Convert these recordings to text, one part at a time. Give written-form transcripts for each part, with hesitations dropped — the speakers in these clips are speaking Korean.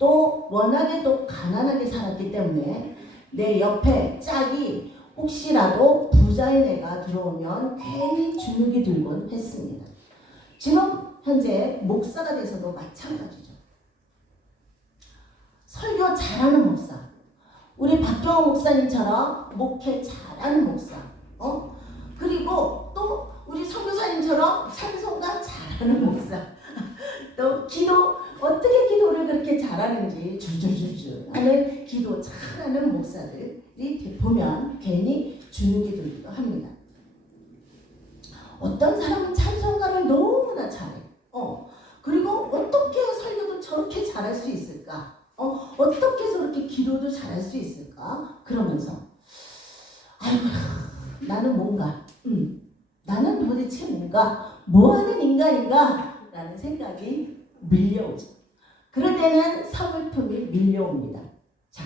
또 워낙에도 가난하게 살았기 때문에 내 옆에 짝이 혹시라도 부자인 애가 들어오면 괜히 주눅이 들곤 했습니다. 지금 현재 목사가 돼서도 마찬가지죠. 설교 잘하는 목사, 우리 박경호 목사님처럼 목회 잘하는 목사, 그리고 또 우리 선교사님처럼 찬송가 잘하는 목사, 또 기도 어떻게 기도를 그렇게 잘하는지 줄줄줄줄 하는 기도 잘하는 목사들이 보면 괜히 주눅이 들기도 합니다. 어떤 사람은 찬송가를 너무나 잘해. 그리고 어떻게 설교도 저렇게 잘할 수 있을까? 어떻게 저렇게 기도도 잘할 수 있을까? 그러면서 아이고 나는 뭔가 나는 도대체 뭔가 뭐하는 인간인가? 라는 생각이 밀려오죠. 그럴 때는 서글픔이 밀려옵니다. 자,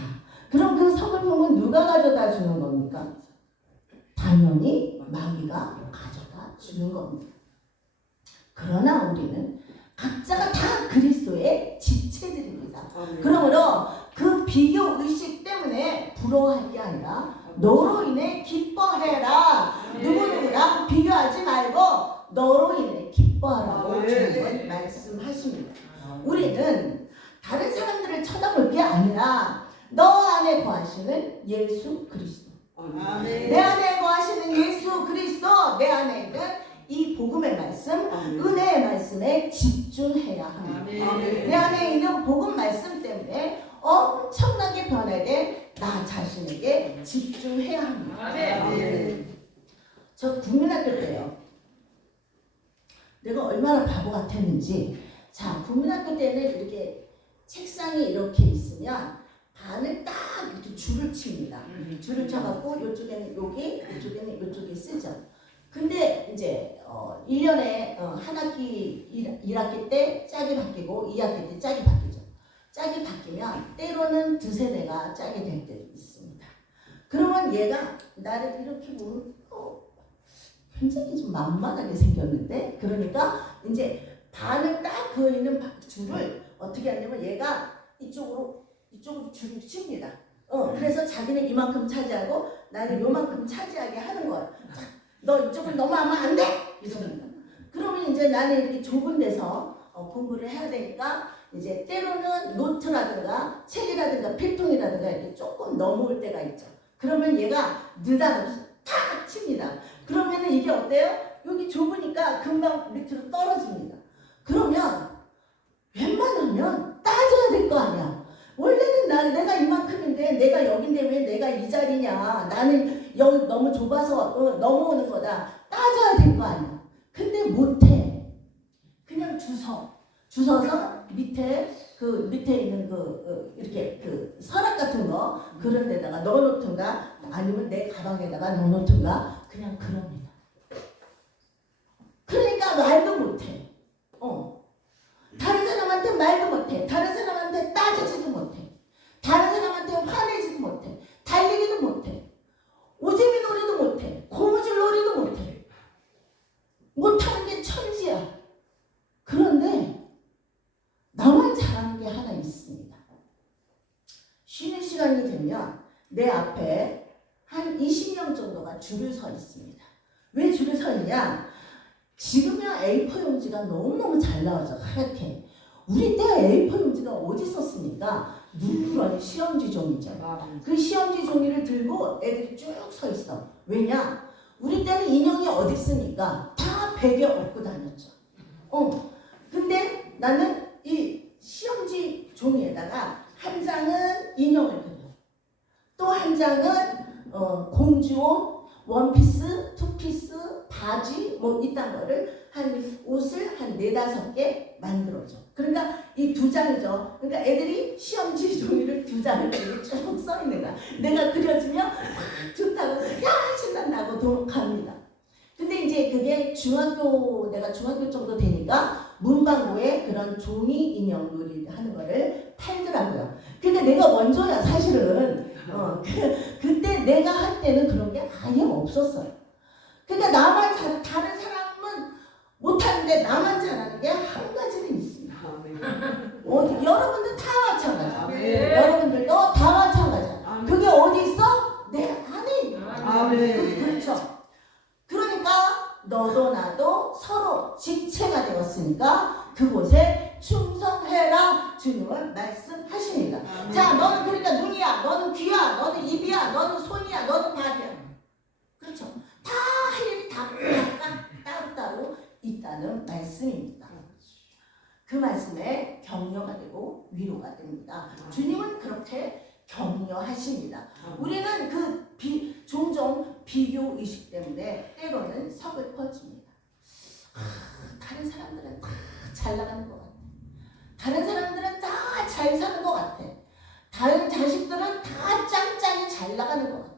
그럼 그 서글픔은 누가 가져다 주는 겁니까? 당연히 마귀가 가져다 주는 겁니다. 그러나 우리는 각자가 다 그리스도의 지체들입니다. 그러므로 그 비교 의식 때문에 부러워할 게 아니라 너로 인해 기뻐해라. 누구누구랑 비교하지 말고 너로 인해 기뻐하라고 주님은 말씀하십니다. 우리는 다른 사람들을 쳐다볼 게 아니라 너 안에 거하시는 예수 그리스도, 내 안에 거하시는 예수 그리스도, 내 안에 있는 이 복음의 말씀, 은혜의 말씀에 집중해야 합니다. 내 안에 있는 복음 말씀 때문에 엄청나게 변화된 나 자신에게 집중해야 합니다. 저 국민학교 때요. 내가 얼마나 바보 같았는지. 자, 국민학교 때는 이렇게 책상이 이렇게 있으면 반을 딱 이렇게 줄을 칩니다. 줄을 쳐갖고 이쪽에는 여기, 이쪽에는 이쪽에 쓰죠. 근데 이제 1년에 한 학기 1학기 때 짝이 바뀌고 2학기 때 짝이 바뀌죠. 짝이 바뀌면 때로는 두세 대가 짝이 될 때도 있습니다. 그러면 얘가 나를 이렇게 보면 굉장히 좀 만만하게 생겼는데, 그러니까 이제 반을 딱 그어있는 줄을 어떻게 하냐면 얘가 이쪽으로 줄을 칩니다. 그래서 자기는 이만큼 차지하고 나는 요만큼 차지하게 하는 거야. 자, 너 이쪽을 넘어가면 안 돼! 이러니까. 그러면 이제 나는 이렇게 좁은 데서 공부를 해야 되니까 이제 때로는 노트라든가 책이라든가 필통이라든가 이렇게 조금 넘어올 때가 있죠. 그러면 얘가 느닷없이 탁 칩니다. 그러면은 이게 어때요? 여기 좁으니까 금방 밑으로 떨어집니다. 그러면 웬만하면 따져야 될 거 아니야. 원래는 내가 이만큼인데 내가 여긴데 왜 내가 이 자리냐. 나는 여기 너무 좁아서 넘어오는 거다. 따져야 될 거 아니야. 근데 못해. 그냥 주워서 밑에 있는 이렇게 서랍 같은 거 그런 데다가 넣어놓든가 아니면 내 가방에다가 넣어놓든가 그냥 그럽니다. 그러니까 말도 못해. 다른 사람한테 말도 못해. 다른 사람한테 따지지도 못해. 다른 사람한테 화내지도 못해. 달리기도 못해. 오재미 놀이도 못해. 고무줄 놀이도 못해. 못하는 게 천지야. 그런데 나만 잘하는 게 하나 있습니다. 쉬는 시간이 되면 내 앞에 한 20명 정도가 줄을 서 있습니다. 왜 줄을 서 있냐? 지금이야 A4 용지가 너무너무 잘 나오죠. 하얗게. 우리 때 A4 용지가 어디 썼습니까? 누런 시험지 종이죠. 그 시험지 종이를 들고 애들이 쭉 서 있어. 왜냐? 우리 때는 인형이 어디 있습니까? 다 베개 업고 다녔죠. 근데 나는 이 시험지 종이에다가 한 장은 인형을 그려. 또 한 장은 공주옷, 원피스, 투피스, 바지 뭐 이딴 거를 옷을 한 4-5개 만들어줘. 그러니까 이 2장이죠. 그러니까 애들이 시험지 종이를 2장을 들고 쭉 써 있는 거야. 내가 그려주면 좋다고 야 신난다고 갑니다. 근데 이제 그게 내가 중학교 정도 되니까 문방구에 그런 종이 인형 놀이 하는 거를 팔더라고요. 근데 내가 먼저야 사실은. 그때 내가 할 때는 그런 게 아예 없었어요. 그러니까 다른 사람은 못하는데 나만 잘하는 게 한 가지는 있습니다. 여러분들 다 마찬가지. 여러분들도 다 마찬가지야. 그게 어디 있어? 내 안에 있는 거야. 그렇죠. 그러니까 너도 나도 서로 집체가 되었으니까 그곳에 충성해라 주님은 말씀하십니다. 자, 너는 그러니까 눈이야, 너는 귀야, 너는 입이야, 너는 손이야, 너는 발이야. 그렇죠. 다 할 일이 다 따로따로 있다는 말씀입니다. 그 말씀에 격려가 되고 위로가 됩니다. 주님은 그렇게 격려하십니다. 우리는 종종 비교 의식 때문에 때로는 서글퍼집니다. 다른 사람들은 다 잘 나가는 것 같아. 다른 사람들은 다 잘 사는 것 같아. 다른 자식들은 다 짱짱이 잘 나가는 것 같아.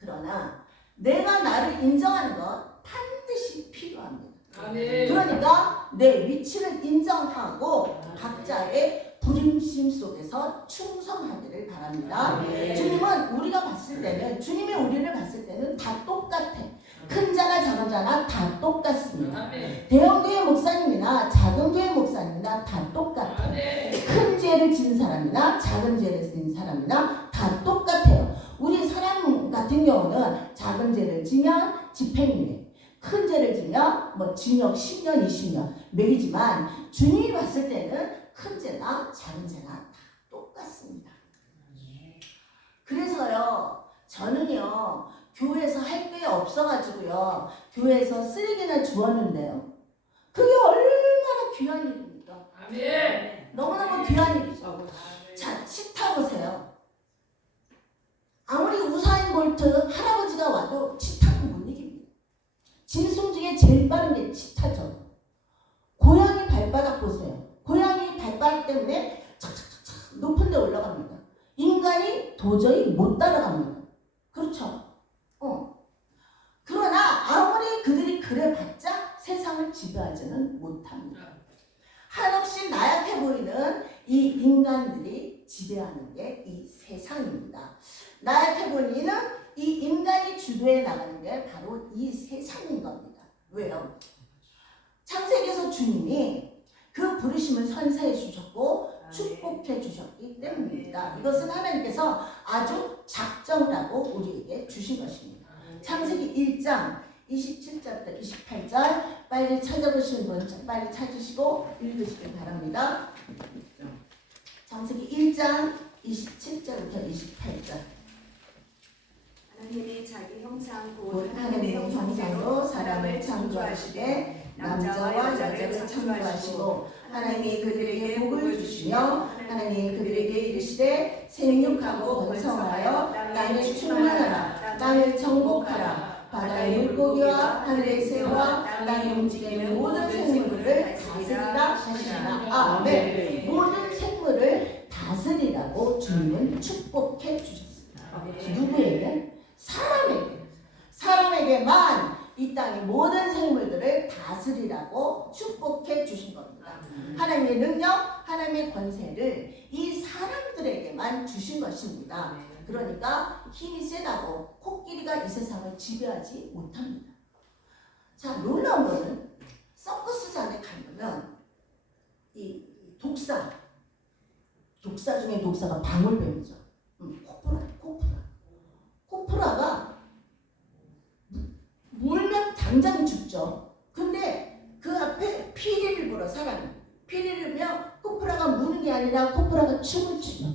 그러나 내가 나를 인정하는 것 반드시 필요합니다. 그러니까 내 위치를 인정하고 각자의 부름심 속에서 충성하기를 바랍니다. 주님은 우리가 봤을 때는, 주님이 우리를 봤을 때는 다 똑같아. 큰 자나 작은 자나 다 똑같습니다. 대형교회 목사님이나 작은 교회 목사님이나 다 똑같아. 큰 죄를 지은 사람이나 작은 죄를 지은 사람이나 다 똑같아요. 우리 사람 같은 경우는 작은 죄를 지면 집행유예, 큰 죄를 지면 뭐 징역 10년, 20년 매기지만 주님이 봤을 때는 큰 죄나 작은 죄나 다 똑같습니다. 그래서요, 저는요, 교회에서 할 게 없어가지고요, 교회에서 쓰레기나 주웠는데요. 그게 얼마나 귀한 일입니까? 너무너무 귀한 일이죠. 자, 치 타보세요. 아무리 우사인 볼트 할아버지가 와도 치타는 못 이깁니다. 짐승 중에 제일 빠른 게 치타죠. 고양이 발바닥 보세요. 고양이 발바닥 때문에 착착착착 높은 데 올라갑니다. 인간이 도저히 못 따라갑니다. 그렇죠? 그러나 아무리 그들이 그래봤자 세상을 지배하지는 못합니다. 한없이 나약해 보이는 이 인간들이 지배하는 게 이 세상입니다. 나약해 보이는 이 인간이 주도해 나가는 게 바로 이 세상인 겁니다. 왜요? 창세기에서 주님이 그 부르심을 선사해 주셨고 축복해 주셨기 때문입니다. 이것은 하나님께서 아주 작정하고 우리에게 주신 것입니다. 창세기 1장 27절부터 28절 빨리 찾아보시는 분 빨리 찾으시고 읽으시길 바랍니다. 창세기 1장 27절부터 28절. 하나님이 자기 형상 곧 하나님의 형상으로 사람을 창조하시되 남자와 여자를 창조하시고 하나님이 그들에게 복을 주시며 하나님이 그들에게 이르시되 생육하고 번성하여 땅을 충만하라. 땅을 정복하라. 바다의 물고기와 하늘의 새와 땅에 움직이는 모든 생물을 다스리라 하시나. 아멘. 모든 생물을 다스리라고 주님은 축복해 주셨습니다. 누구에게? 사람에게만 이 땅의 모든 생물들을 다스리라고 축복해 주신 겁니다. 하나님의 능력, 하나님의 권세를 이 사람들에게만 주신 것입니다. 그러니까 힘이 세다고 코끼리가 이 세상을 지배하지 못합니다. 자, 놀라운 거는 서커스장에 가면 이 독사 중에 독사가 방울뱀이죠. 코프라가 물면 당장 죽죠. 근데 그 앞에 피리를 불어, 사람이. 피리를 불면 코프라가 무는 게 아니라 코프라가 춤을 추죠.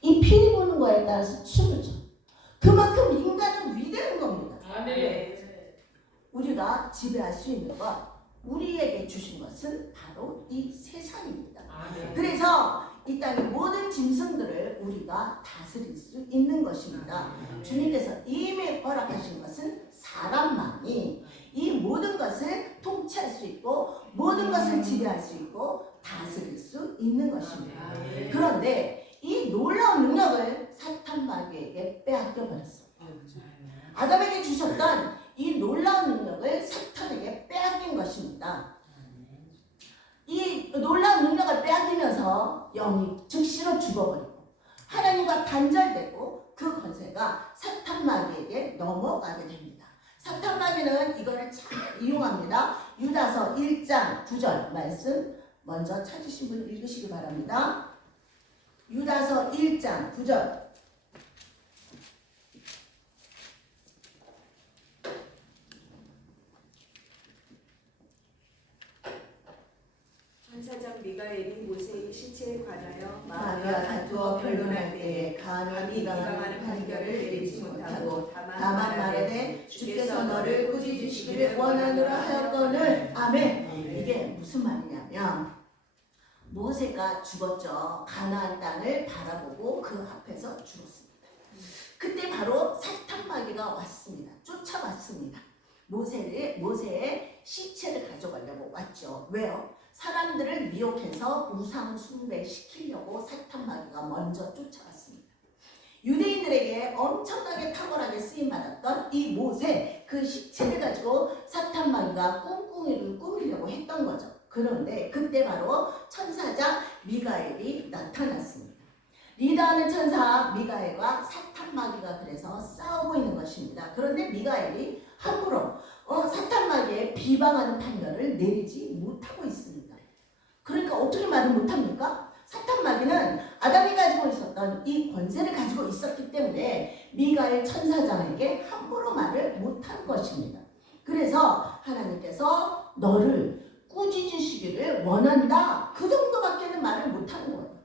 이 피리 부는 거에 따라서 춤을 춰. 그만큼 인간은 위대한 겁니다. 우리가 지배할 수 있는 것, 우리에게 주신 것은 바로 이 세상입니다. 그래서 이 땅의 모든 짐승들을 우리가 다스릴 수 있는 것입니다. 주님께서 이미 허락하신 것은 사람만이 이 모든 것을 통치할 수 있고 모든 것을 지배할 수 있고 다스릴 수 있는 것입니다. 그런데 이 놀라운 능력을 사탄 마귀에게 빼앗겨 버렸어요. 아담에게 주셨던 이 놀라운 능력을 사탄에게 빼앗긴 것입니다. 이 놀라운 능력을 빼앗기면서 영이 즉시로 죽어버리고 하나님과 단절되고 그 권세가 사탄 마귀에게 넘어가게 됩니다. 사탄 마귀는 이거를 잘 이용합니다. 유다서 1장 9절 말씀 먼저 찾으신 분 읽으시기 바랍니다. 유다서 1장 9절. 천사장 미가엘이 모세의 시체에 관하여 마귀와 다투어 변론할 때에 감히 이방하는 판결을 내리지 못하고 다만 말하되 주께서 너를 꾸짖으시기를 원하노라 하였거늘. 아멘. 이게 무슨 말이냐면 모세가 죽었죠. 가나안 땅을 바라보고 그 앞에서 죽었습니다. 그때 바로 사탄 마귀가 왔습니다. 쫓아왔습니다. 모세의 시체를 가져가려고 왔죠. 왜요? 사람들을 미혹해서 우상 숭배시키려고 사탄 마귀가 먼저 쫓아왔습니다. 유대인들에게 엄청나게 탁월하게 쓰임받았던 이 모세, 그 시체를 가지고 사탄 마귀가 꿍꿍이를 꾸미려고 했던 거죠. 그런데 그때 바로 천사장 미가엘이 나타났습니다. 리더하는 천사 미가엘과 사탄 마귀가 그래서 싸우고 있는 것입니다. 그런데 미가엘이 함부로 사탄 마귀의 비방하는 판결을 내리지 못하고 있습니다. 그러니까 어떻게 말을 못합니까? 사탄 마귀는 아담이 가지고 있었던 이 권세를 가지고 있었기 때문에 미가엘 천사장에게 함부로 말을 못한 것입니다. 그래서 하나님께서 너를 꾸짖으시기를 원한다. 그 정도밖에는 말을 못하는 거예요.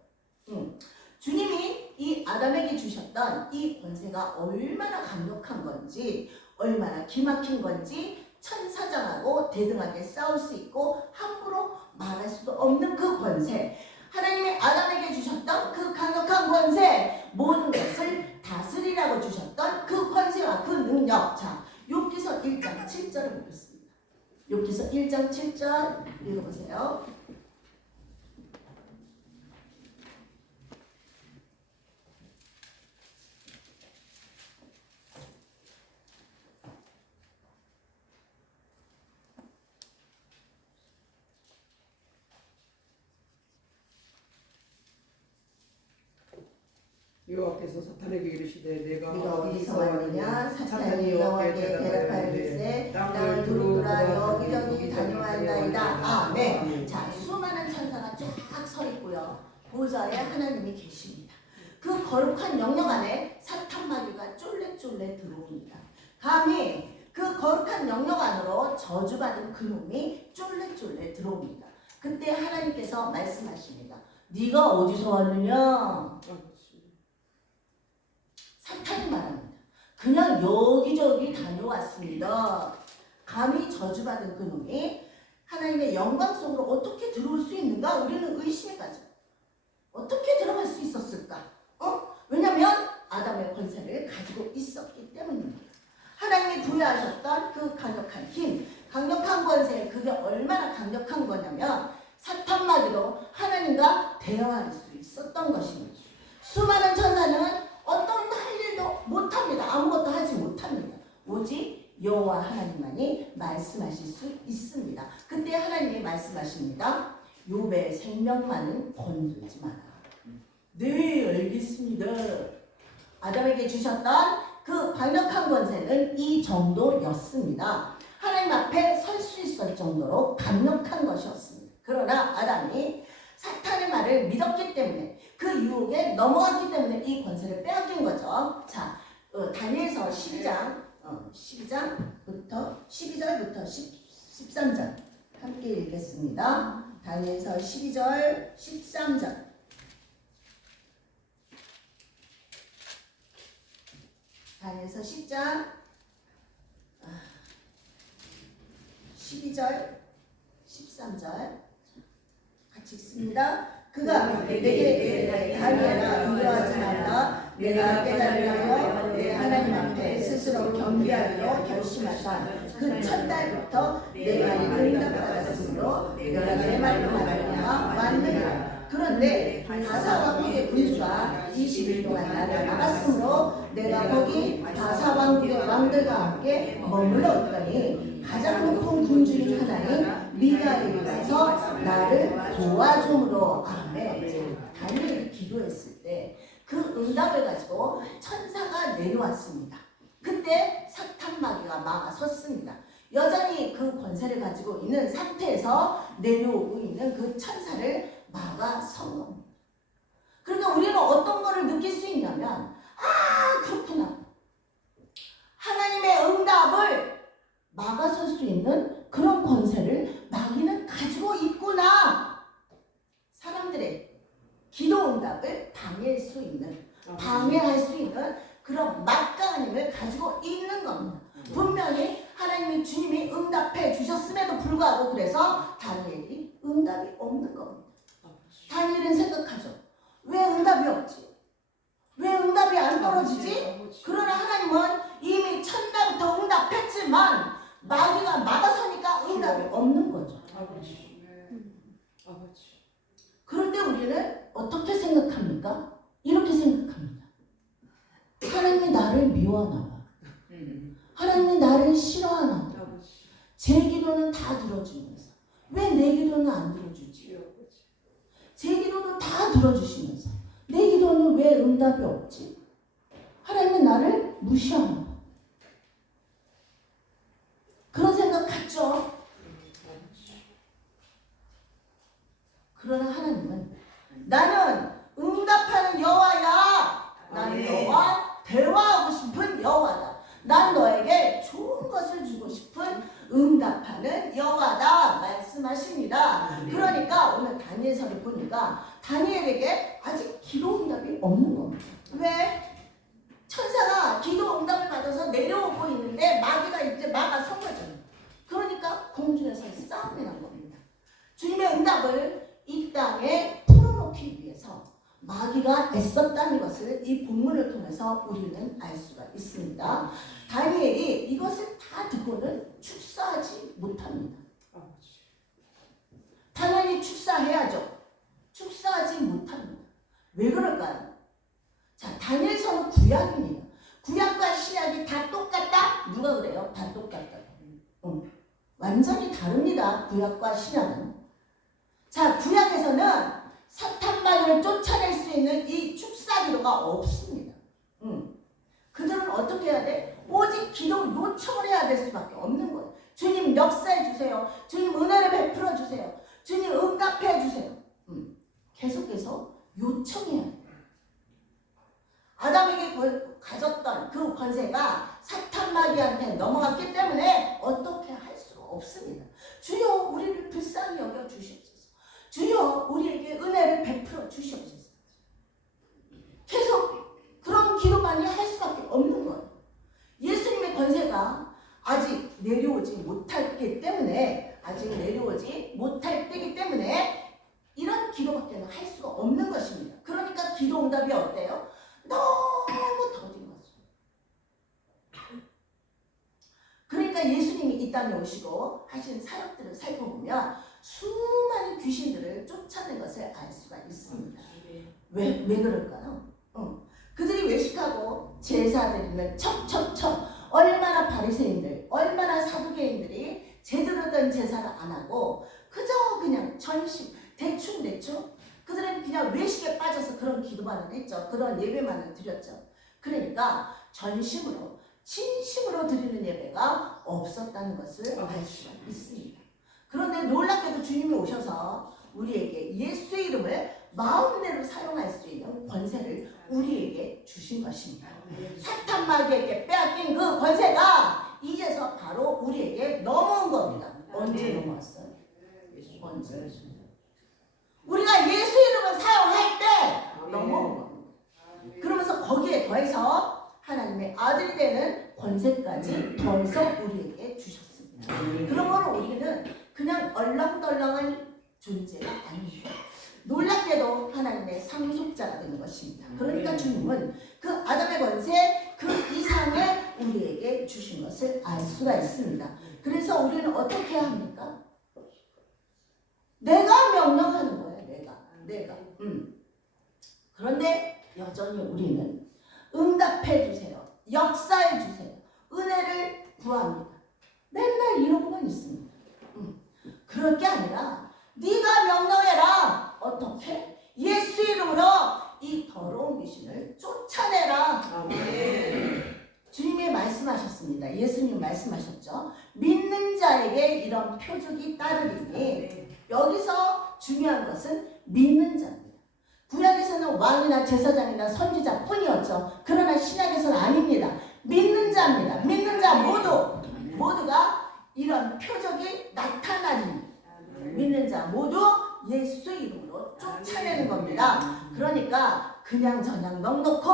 주님이 이 아담에게 주셨던 이 권세가 얼마나 강력한 건지, 얼마나 기막힌 건지 천사장하고 대등하게 싸울 수 있고 함부로 말할 수도 없는 그 권세, 하나님이 아담에게 주셨던 그 강력한 권세, 모든 것을 다스리라고 주셨던 그 권세와 그 능력. 자, 욥기서 1장 7절을 보겠습니다. 욥기서 1장 7절 읽어보세요. 여호와께서 사탄에게 이르시되 내가 어디서 왔느냐? 사탄이 여호와께 대답하였으되 땅을 두루두라 여기저기 다녀왔나이다. 아멘. 자, 수많은 천사가 쫙 서 있고요. 보좌에 하나님이 계십니다. 그 거룩한 영역 안에 사탄 마귀가 쫄래쫄래 들어옵니다. 감히 그 거룩한 영역 안으로 저주받은 그놈이 쫄래쫄래 들어옵니다. 그때 하나님께서 말씀하십니다. 네가 어디서 왔느냐? 사탄이 말합니다. 그냥 여기저기 다녀왔습니다. 감히 저주받은 그놈이 하나님의 영광 속으로 어떻게 들어올 수 있는가? 우리는 의심에 빠져. 어떻게 들어갈 수 있었을까? 왜냐하면 아담의 권세를 가지고 있었기 때문입니다. 하나님이 부여하셨던 그 강력한 힘, 강력한 권세, 그게 얼마나 강력한 거냐면 사탄 마귀로 하나님과 대화할 수 있었던 것입니다. 수많은 천사는 어떤 할 일도 못합니다. 아무것도 하지 못합니다. 오직 여호와 하나님만이 말씀하실 수 있습니다. 그때 하나님이 말씀하십니다. 욥의 생명만은 건들지 마라. 네, 알겠습니다. 아담에게 주셨던 그 강력한 권세는 이 정도였습니다. 하나님 앞에 설 수 있을 정도로 강력한 것이었습니다. 그러나 아담이 사탄의 말을 믿었기 때문에, 그 유혹에 넘어갔기 때문에 이 권세를 빼앗긴 거죠. 자, 다니엘서 12장부터 12절부터 13절 함께 읽겠습니다. 다니엘서 12절 13절. 다니엘서 10장 12절 13절 같이 읽습니다. 그가 내게 다니엘아 두려워하지 말라. 내가 깨달으려 내 하나님 앞에 스스로 겸비하기로 결심하사 그 첫달부터 내 말이 응답받았으므로 내가 내 말로 말하느냐 왔느니라. 그런데 바사왕국의 군주가 20일 동안 나를 막았으므로 내가 거기 바사왕국의 왕들과 함께 머물러 있더니 가장 높은 군주 중 하나인 미가엘이 와서 나를 도와줌으로. 아멘. 다니엘이 기도했을 때 그 응답을 가지고 천사가 내려왔습니다. 그때 사탄 마귀가 막아섰습니다. 여전히 그 권세를 가지고 있는 상태에서 내려오고 있는 그 천사를 막아선 겁니다. 그러니까 우리는 어떤 거를 느낄 수 있냐면 그렇구나. 하나님의 응답을 막아설 수 있는 그런 권세를 마귀는 가지고 있구나. 사람들의 기도 응답을 방해할 수 있는 그런 막강한 힘을 가지고 있는 겁니다. 분명히 하나님이 주님이 응답해 주셨음에도 불구하고 그래서 다니엘이 응답이 없는 겁니다. 다니엘은 생각하죠. 왜 응답이 없지? 왜 응답이 안 떨어지지? 그러나 하나님은 이미 첫날부터 응답했지만 마귀가 막아서니까 응답이 없는 거죠. 그럴 때 우리는 어떻게 생각합니까? 이렇게 생각합니다. 하나님이 나를 미워하나 봐. 하나님이 나를 싫어하나 봐. 제 기도는 다 들어주면서 왜 내 기도는 안 들어주지? 제 기도도 다 들어주시면서 내 기도는 왜 응답이 없지? 하나님은 나를 무시하나 봐. 그런 생각 같죠? 그러나 하나님은 나는 응답하는 여호와야. 나는 너와 대화하고 싶은 여호와다. 난 너에게 좋은 것을 주고 싶은 응답하는 여호와다 말씀하십니다. 그러니까 오늘 다니엘서를 보니까 다니엘에게 아직 기도 응답이 없는 겁니다. 왜? 천사가 기도 응답을 받아서 내려오고 있는데 마귀가 이제 막아선 거죠. 그러니까 공중에서 싸움이 난 겁니다. 주님의 응답을 이 땅에 풀어놓기 위해서 마귀가 애썼다는 것을 이 본문을 통해서 우리는 알 수가 있습니다. 다니엘이 이것을 다 듣고는 축사하지 못합니다. 당연히 축사해야죠. 축사하지 못합니다. 왜 그럴까요? 자, 다니엘서는 구약입니다. 구약과 신약이 다 똑같다? 누가 그래요? 다 똑같다. 완전히 다릅니다. 구약과 신약은. 자, 구약에서는 사탄마귀를 쫓아낼 수 있는 이 축사기도가 없습니다. 그들은 어떻게 해야 돼? 오직 기도 요청을 해야 될 수밖에 없는 거예요. 주님 역사해 주세요. 주님 은혜를 베풀어 주세요. 주님 응답해 주세요. 계속해서 요청해야 돼요. 아담에게 가졌던 그 권세가 사탄마귀한테 넘어갔기 때문에 어떻게 할 수가 없습니다. 주여 우리를 불쌍히 여겨 주시옵소서. 주여 우리에게 은혜를 베풀어 주시옵소서. 계속 그런 기도만이 할 수밖에 없는 거예요. 예수님의 권세가 아직 내려오지 못했기 때문에 못할 때이기 때문에 이런 기도밖에 할 수가 없는 것입니다. 그러니까 기도 응답이 어때요? 너무 더딘 거죠. 그러니까 예수님이 이 땅에 오시고 하신 사역들을 살펴보면 수많은 귀신들을 쫓아낸 것을 알 수가 있습니다. 왜 그럴까요? 그들이 외식하고 제사드리면 척척척 얼마나 바리새인들, 얼마나 사두개인들이 제대로 된 제사를 안 하고 그저 그냥 전심 대충 그들은 그냥 외식에 빠져서 그런 기도만을 했죠. 그런 예배만을 드렸죠. 그러니까 전심으로 진심으로 드리는 예배가 없었다는 것을 알 수가 있습니다. 그런데 놀랍게도 주님이 오셔서 우리에게 예수의 이름을 마음대로 사용할 수 있는 권세를 우리에게 주신 것입니다. 사탄 마귀에게 빼앗긴 그 권세가 이제서 바로 우리에게 넘어온 겁니다. 언제 넘어왔어요? 언제? 우리가 예수 이름을 사용할 때 넘어온 겁니다. 그러면서 거기에 더해서 하나님의 아들이 되는 권세까지 더해서 우리에게 주셨습니다. 그러므로 우리는 그냥 얼렁덜렁한 존재가 아닙니다. 놀랍게도 하나님의 상속자가 되는 것입니다. 그러니까 주님은 그 아담의 권세 그 이상을 우리에게 주신 것을 알 수가 있습니다. 그래서 우리는 어떻게 해야 합니까? 내가 명령하는 거예요. 내가. 그런데 여전히 우리는 응답해 주세요. 역사해 주세요. 은혜를 구합니다. 맨날 이러고만 있습니다. 그럴 게 아니라 네가 명령해라. 어떻게? 예수 이름으로 이 더러운 귀신을 쫓아내라. 주님이 말씀하셨습니다. 예수님 말씀하셨죠. 믿는 표적이 따르리니 여기서 중요한 것은 믿는 자입니다. 구약에서는 왕이나 제사장이나 선지자 뿐이었죠. 그러나 신약에서는 아닙니다. 믿는 자입니다. 믿는 자 모두가 이런 표적이 나타나니 믿는 자 모두 예수 이름으로 쫓아내는 겁니다. 그러니까 그냥 저냥 넉넉고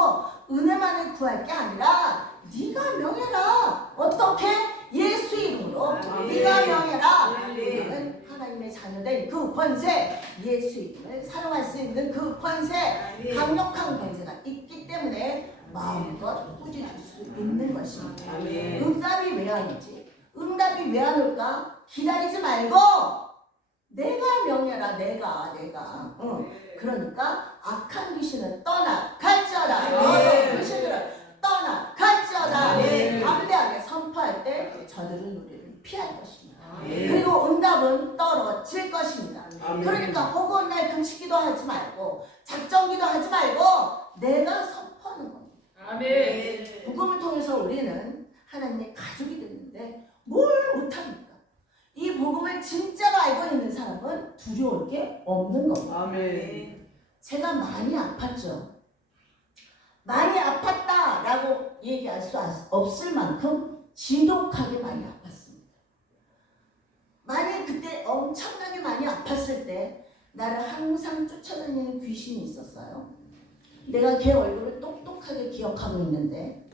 은혜만을 구할 게 아니라 네가 명해라. 어떻게? 예수 이름으로 네가 명해라. 우리는 하나님의 자녀된 그 권세, 예수 이름을 사용할 수 있는 그 권세, 강력한 권세가 있기 때문에 마음껏 꾸짖을 수 있는 것입니다. 응답이 왜 안 오지? 응답이 왜 안 올까? 기다리지 말고 내가 명해라. 내가 그러니까 악한 귀신은 떠나갈지어다. 귀신들은 떠나갈지어다. 담대하게 선포할 때 저들은 우리를 피할 것입니다. 그리고 응답은 떨어질 것입니다. 그러니까 허구한 날 금식기도 하지 말고 작정기도 하지 말고 내가 선포하는 겁니다. 복음을 통해서 우리는 하나님의 가족이 됐는데 뭘 못합니까? 이 복음을 진짜로 알고 있는 사람은 두려울 게 없는 겁니다. 제가 많이 아팠죠. 많이 아팠다라고 얘기할 수 없을 만큼 지독하게 많이 아팠습니다. 만약 그때 엄청나게 많이 아팠을 때 나를 항상 쫓아다니는 귀신이 있었어요. 내가 걔 얼굴을 똑똑하게 기억하고 있는데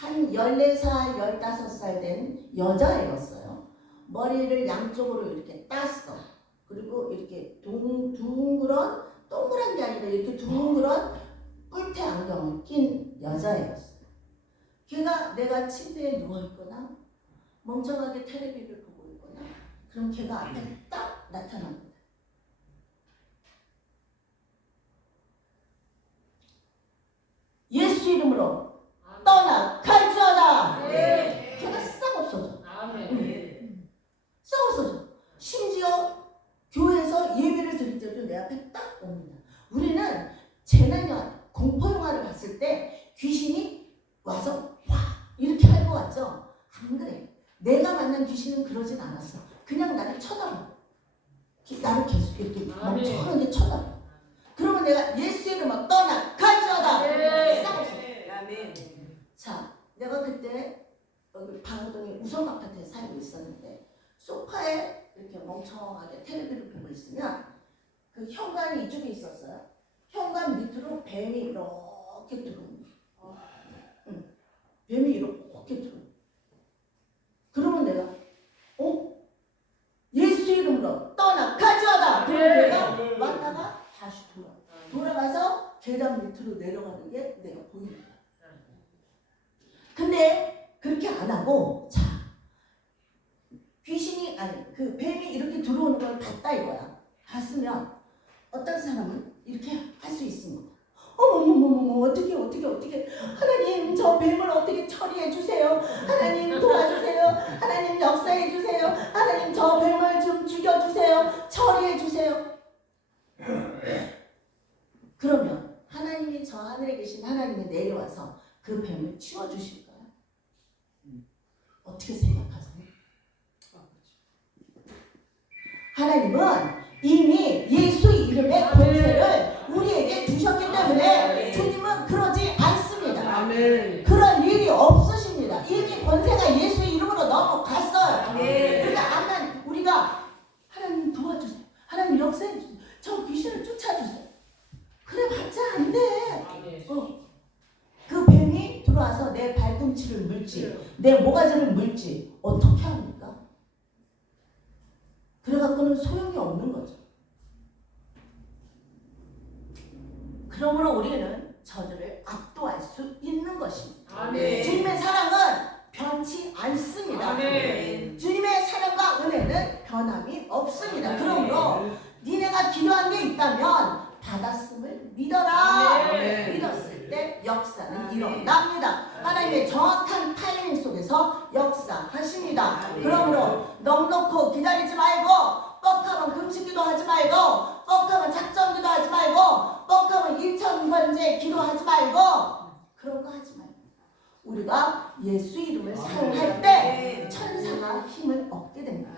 한 14살, 15살 된 여자애였어요. 머리를 양쪽으로 이렇게 땄어. 그리고 이렇게 둥그런, 동그란 게 아니라 이렇게 둥그런 뿔테 안경을 낀 여자애였어요. 걔가 내가 침대에 누워있거나 멍청하게 텔레비를 보고 있거나 그럼 걔가 앞에 딱 나타납니다. 예수 이름으로 떠나갈지어다. 걔가 싹 없어져. 싹 없어져. 심지어 교회에서 예배를 드릴 때도 내 앞에 딱 옵니다. 우리는 재난영화, 공포영화를 봤을 때 귀신이 와서 와 이렇게 할 것 같죠? 안 그래. 내가 만난 귀신은 그러진 않았어. 그냥 나를 쳐다봐. 나를 계속 이렇게 멍청하게 쳐다봐. 그러면 내가 예수 이름으로 떠나갈지어다. 싹 없어. 자, 내가 그때 여기 방호동에 우성 아파트에 살고 있었는데 소파에 이렇게 멍청하게 텔레비를 보고 있으면 그 현관이 이쪽에 있었어요. 현관 밑으로 뱀이 이렇게 들어옵니다. 뱀이 이렇게 들어옵니다. 그러면 내가 예수 이름으로 떠나갈지어다. 그럼 내가 왔다가 다시 돌아가서 계단 밑으로 내려가는 게 내가 보입니다. 근데 그렇게 안 하고 자 귀신이 아니 그 뱀이 이렇게 들어오는 걸 봤다 이거야. 봤으면 어떤 사람은 이렇게 할 수 있습니다. 어머머머머 어떻게 하나님 저 뱀을 어떻게 처리해 주세요. 하나님 도와주세요. 하나님 역사해 주세요. 하나님 저 뱀을 좀 죽여주세요. 처리해 주세요. 그러면 하나님이 저 하늘에 계신 하나님이 내려와서 그 뱀을 치워주실까요? 어떻게 생각하세요? 하나님은 이미 예수 이름의 권세를 우리에게 주셨기 때문에 주님은 그러지 않습니다. 그런 일이 없으십니다. 이미 권세가 예수 이름으로 넘어갔어요. 그러니까 우리가 하나님 도와주세요. 하나님 역사해 주세요. 저 귀신을 쫓아주세요. 그래 봤자 안 돼. 그 뱀이 들어와서 내 발꿈치를 물지, 내 모가지를 물지 어떻게 합니까? 그래갖고는 소용이 없는 거죠. 그러므로 우리는 저들을 압도할 수 있는 것입니다. 주님의 사랑은 변치 않습니다. 주님의 사랑과 은혜는 변함이 없습니다. 그러므로 니네가 기도한 게 있다면 받았음을 믿어라. 믿었을 때 역사는 일어납니다. 하나님의 정확한 타이밍 속에서 역사하십니다. 그러므로 넉넉고 기다리지 말고 뻑하면 금식기도 하지 말고 뻑하면 작정기도 하지 말고 뻑하면 일천번제 기도하지 말고 그런 거 하지 말고 우리가 예수 이름을 사용할 때 천사가 힘을 얻게 됩니다.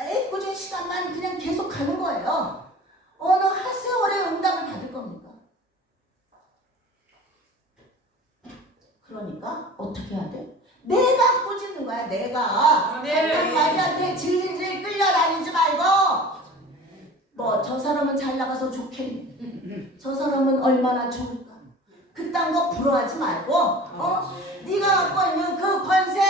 애꿎은 시간만 그냥 계속 가는 거예요. 어느 한 세월에 응답을 받을 겁니까? 그러니까 어떻게 해야 돼? 내가 꾸짖는 거야. 내가 사탄 마귀한테 질질 끌려다니지 말고 뭐 저 사람은 잘 나가서 좋겠네. 저 사람은 얼마나 좋을까. 그딴 거 부러워하지 말고 네가 갖고 있는 그 권세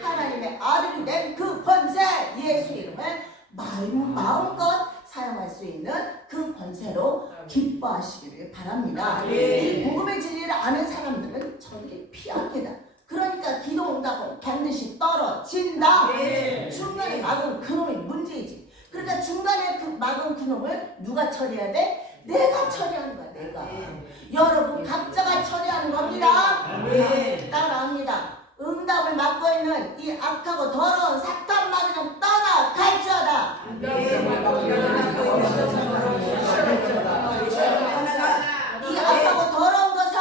하나님의 아들이 된 그 권세 예수 이름을 마음껏 사용할 수 있는 그 권세로 기뻐하시기를 바랍니다. 이 복음의 진리를 아는 사람들은 저에게 피합니다. 그러니까 기도 응답은 반드시 떨어진다. 중간에 막은 그놈이 문제이지. 그러니까 중간에 그 막은 그놈을 누가 처리해야 돼? 내가 처리하는 거야. 내가. 여러분 각자가 처리하는 겁니다. 따라합니다. 응답을 막고 있는 이 악하고 더러운 사탄 마귀는 떠나갈지어다. 이 악하고 더러운 것아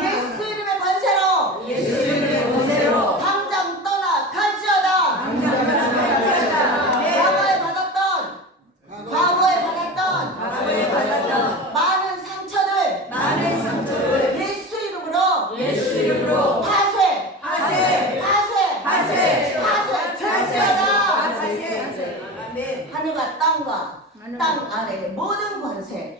예수 이름의 권세로 당장 떠나갈지어다. 과거에 받았던 많은 상처를 예수 이름으로 파쇄할지어다. 하늘과 땅과 땅 아래의 모든 권세